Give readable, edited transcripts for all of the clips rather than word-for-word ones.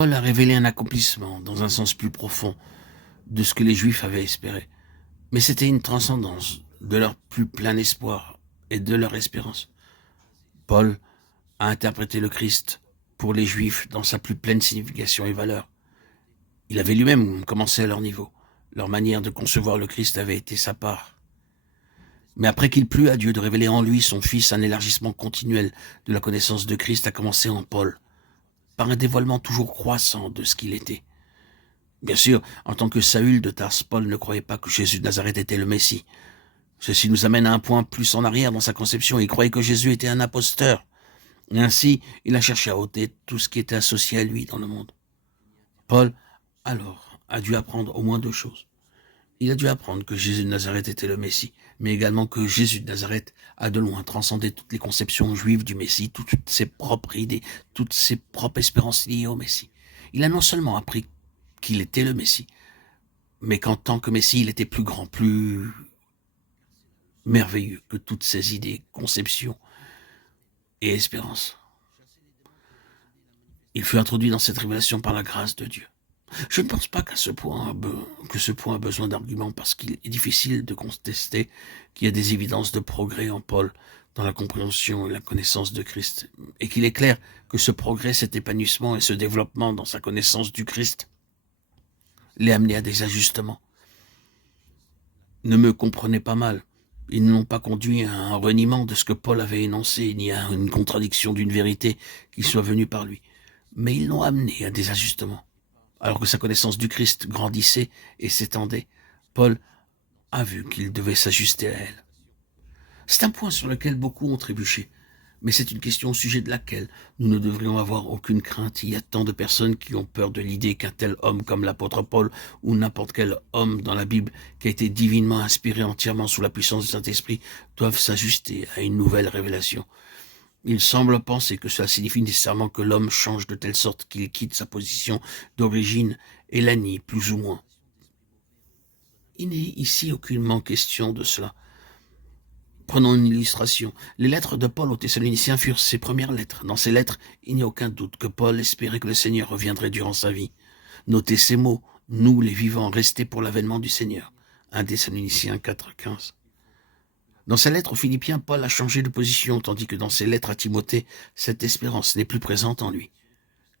Paul a révélé un accomplissement dans un sens plus profond de ce que les Juifs avaient espéré. Mais c'était une transcendance de leur plus plein espoir et de leur espérance. Paul a interprété le Christ pour les Juifs dans sa plus pleine signification et valeur. Il avait lui-même commencé à leur niveau. Leur manière de concevoir le Christ avait été sa part. Mais après qu'il plut à Dieu de révéler en lui, son Fils, un élargissement continuel de la connaissance de Christ a commencé en Paul, par un dévoilement toujours croissant de ce qu'il était. Bien sûr, en tant que Saül de Tarse, Paul ne croyait pas que Jésus de Nazareth était le Messie. Ceci nous amène à un point plus en arrière dans sa conception. Il croyait que Jésus était un imposteur. Et ainsi, il a cherché à ôter tout ce qui était associé à lui dans le monde. Paul, alors, a dû apprendre au moins deux choses. Il a dû apprendre que Jésus de Nazareth était le Messie, mais également que Jésus de Nazareth a de loin transcendé toutes les conceptions juives du Messie, toutes ses propres idées, toutes ses propres espérances liées au Messie. Il a non seulement appris qu'il était le Messie, mais qu'en tant que Messie, il était plus grand, plus merveilleux que toutes ses idées, conceptions et espérances. Il fut introduit dans cette révélation par la grâce de Dieu. Je ne pense pas que ce point a besoin d'arguments, parce qu'il est difficile de contester qu'il y a des évidences de progrès en Paul dans la compréhension et la connaissance de Christ, et qu'il est clair que ce progrès, cet épanouissement et ce développement dans sa connaissance du Christ l'est amené à des ajustements. Ne me comprenez pas mal. Ils n'ont pas conduit à un reniement de ce que Paul avait énoncé, ni à une contradiction d'une vérité qui soit venue par lui. Mais ils l'ont amené à des ajustements. Alors que sa connaissance du Christ grandissait et s'étendait, Paul a vu qu'il devait s'ajuster à elle. C'est un point sur lequel beaucoup ont trébuché, mais c'est une question au sujet de laquelle nous ne devrions avoir aucune crainte. Il y a tant de personnes qui ont peur de l'idée qu'un tel homme comme l'apôtre Paul ou n'importe quel homme dans la Bible qui a été divinement inspiré entièrement sous la puissance du Saint-Esprit doivent s'ajuster à une nouvelle révélation. Il semble penser que cela signifie nécessairement que l'homme change de telle sorte qu'il quitte sa position d'origine et la nie plus ou moins. Il n'est ici aucunement question de cela. Prenons une illustration. Les lettres de Paul aux Thessaloniciens furent ses premières lettres. Dans ces lettres, il n'y a aucun doute que Paul espérait que le Seigneur reviendrait durant sa vie. Notez ces mots, nous les vivants restés pour l'avènement du Seigneur. 1 Thessaloniciens 4,15. Dans sa lettre aux Philippiens, Paul a changé de position, tandis que dans ses lettres à Timothée, cette espérance n'est plus présente en lui.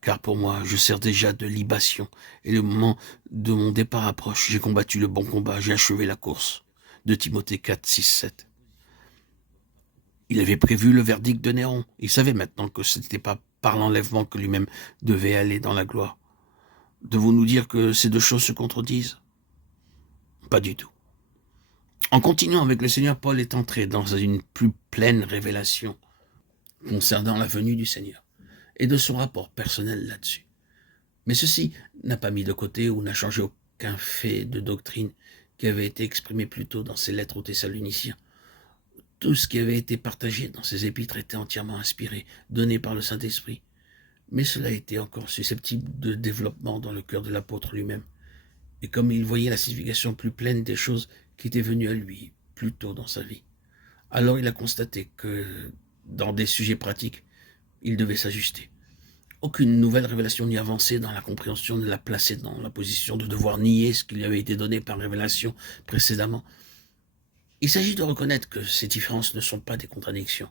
Car pour moi, je sers déjà de libation, et le moment de mon départ approche. J'ai combattu le bon combat, j'ai achevé la course. De Timothée 4, 6, 7. Il avait prévu le verdict de Néron. Il savait maintenant que ce n'était pas par l'enlèvement que lui-même devait aller dans la gloire. Devons-nous dire que ces deux choses se contredisent? Pas du tout. En continuant avec le Seigneur, Paul est entré dans une plus pleine révélation concernant la venue du Seigneur et de son rapport personnel là-dessus. Mais ceci n'a pas mis de côté ou n'a changé aucun fait de doctrine qui avait été exprimé plus tôt dans ses lettres aux Thessaloniciens. Tout ce qui avait été partagé dans ces épîtres était entièrement inspiré, donné par le Saint-Esprit. Mais cela était encore susceptible de développement dans le cœur de l'apôtre lui-même. Et comme il voyait la signification plus pleine des choses qui étaient venues à lui plus tôt dans sa vie, alors il a constaté que, dans des sujets pratiques, il devait s'ajuster. Aucune nouvelle révélation ni avancée dans la compréhension ne l'a placé dans la position de devoir nier ce qui lui avait été donné par révélation précédemment. Il s'agit de reconnaître que ces différences ne sont pas des contradictions,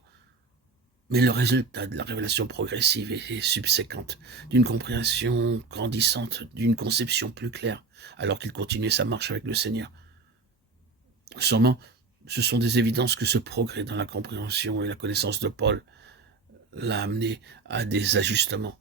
mais le résultat de la révélation progressive et subséquente, d'une compréhension grandissante, d'une conception plus claire, alors qu'il continuait sa marche avec le Seigneur. Sûrement, ce sont des évidences que ce progrès dans la compréhension et la connaissance de Paul l'a amené à des ajustements.